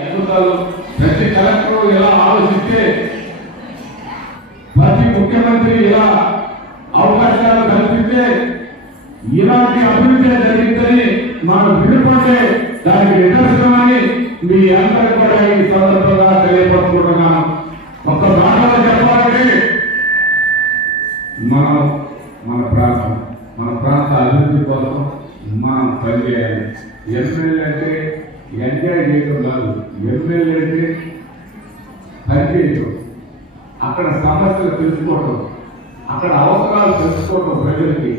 అద్భుతాలు ప్రతి కలెక్టర్ ఎలా ఆలోచిస్తే ప్రతి ముఖ్యమంత్రి ఎలా అవకాశాలు కల్పిస్తే ఇలాంటి అభివృద్ధి జరిగిందని మనం వినపడే దానికి నిదర్శనమని మీ అందరూ కూడా ఈ సందర్భంగా తెలియపరుచుకుంటున్నాను. ఒక భాగంలో చెప్పాలంటే మనం మన ప్రాంత అభివృద్ధి కోసం మనం పనిచేయాలి. ఎమ్మెల్యే అంటే ఎంజాయ్ చేయడం కాదు, ఎమ్మెల్యే అంటే పనిచేయడం, అక్కడ సమస్యలు తెలుసుకోవటం, అక్కడ అవసరాలు తెలుసుకోవటం, ప్రజలకి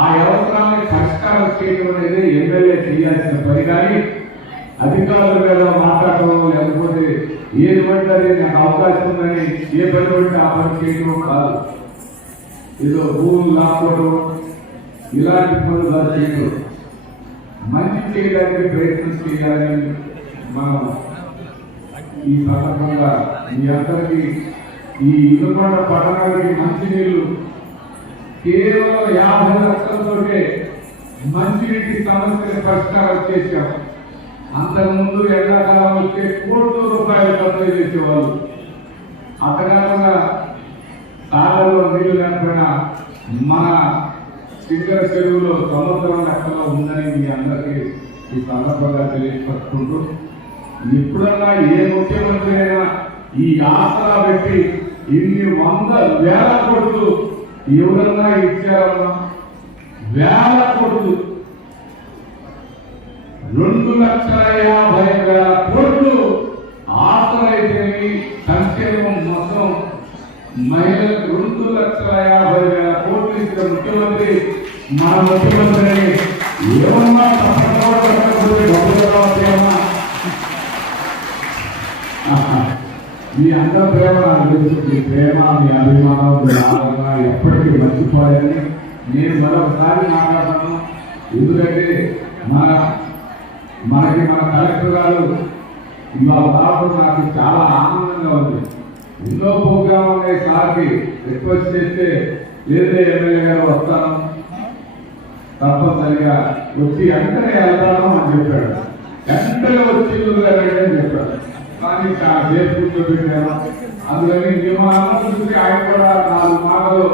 ఆ అవసరాన్ని పరిష్కారం చేయడం అనేది ఎమ్మెల్యే చేయాల్సిన పని. కానీ అధికారుల మీద మాట్లాడటం లేకపోతే ఏది పడితే నాకు అవకాశం ఉందని ఏ పని పడితే ఆ పని చేయడం కాదు. ఏదో భూములు లాక్కోవడం ఇలాంటి పనులు చేయడం, మంచి చేయడానికి ప్రయత్నం చేయాలని మనం ఈ సందర్భంగా మీ అందరికీ ఈ ఇనుకొండ పట్టణానికి మంచినీళ్ళు కేవలం 50 లక్షలతో మంచినీటి సమస్యను పరిష్కారం చేశాం. అంతకుముందు ఎండాకాలం వచ్చే కోట్ల రూపాయలు ఖర్చు చేసేవాళ్ళు. అంతకాలంగా సాగర్లో నీళ్లు లేకపోయినా మన సింగర చెరువులో సముద్రం లెక్కలో ఉందని మీ అందరికీ ఈ సందర్భంగా తెలియపరుచుకుంటూ, ఎప్పుడన్నా ఏ ముఖ్యమంత్రి అయినా ఈ ఆసరా పెట్టి ఇన్ని 100,000 కోట్లు ఎవరన్నా ఇచ్చారన్నా? 1000 కోట్లు, 2,50,000 కోట్లు ఆసరా అయితేనే సంక్షేమం మొత్తం మహిళలకు 2,50,000 కోట్లు ఇచ్చిన ముఖ్యమంత్రి మన ముఖ్యమంత్రిని ఏమన్నా మీ అందరి ప్రేమ నాకు తెలుసు. మీ ప్రేమ, మీ అభిమానం, మీ ఆదరణ ఎప్పటికీ మర్చిపోయాలని నేను మరొకసారి మాట్లాడుతున్నాను. ఎందుకంటే మనకి మన కలెక్టర్ గారు ఇవాళ రావడం నాకు చాలా ఆనందంగా ఉంది. ఎన్నో ప్రోగ్రామ్ ఉన్నాయి. సార్కి రిక్వెస్ట్ చేస్తే లేదే ఎమ్మెల్యే గారు వస్తాను, తప్పనిసరిగా వచ్చి వెంటనే వెళ్తాను అని చెప్పాడు. వెంటనే వచ్చి అని చెప్పాడు. కానీ సేపు కూర్చోబెట్టాను. అందుకని మేము అన్న చూసి ఆయన కూడా 4 మాటలు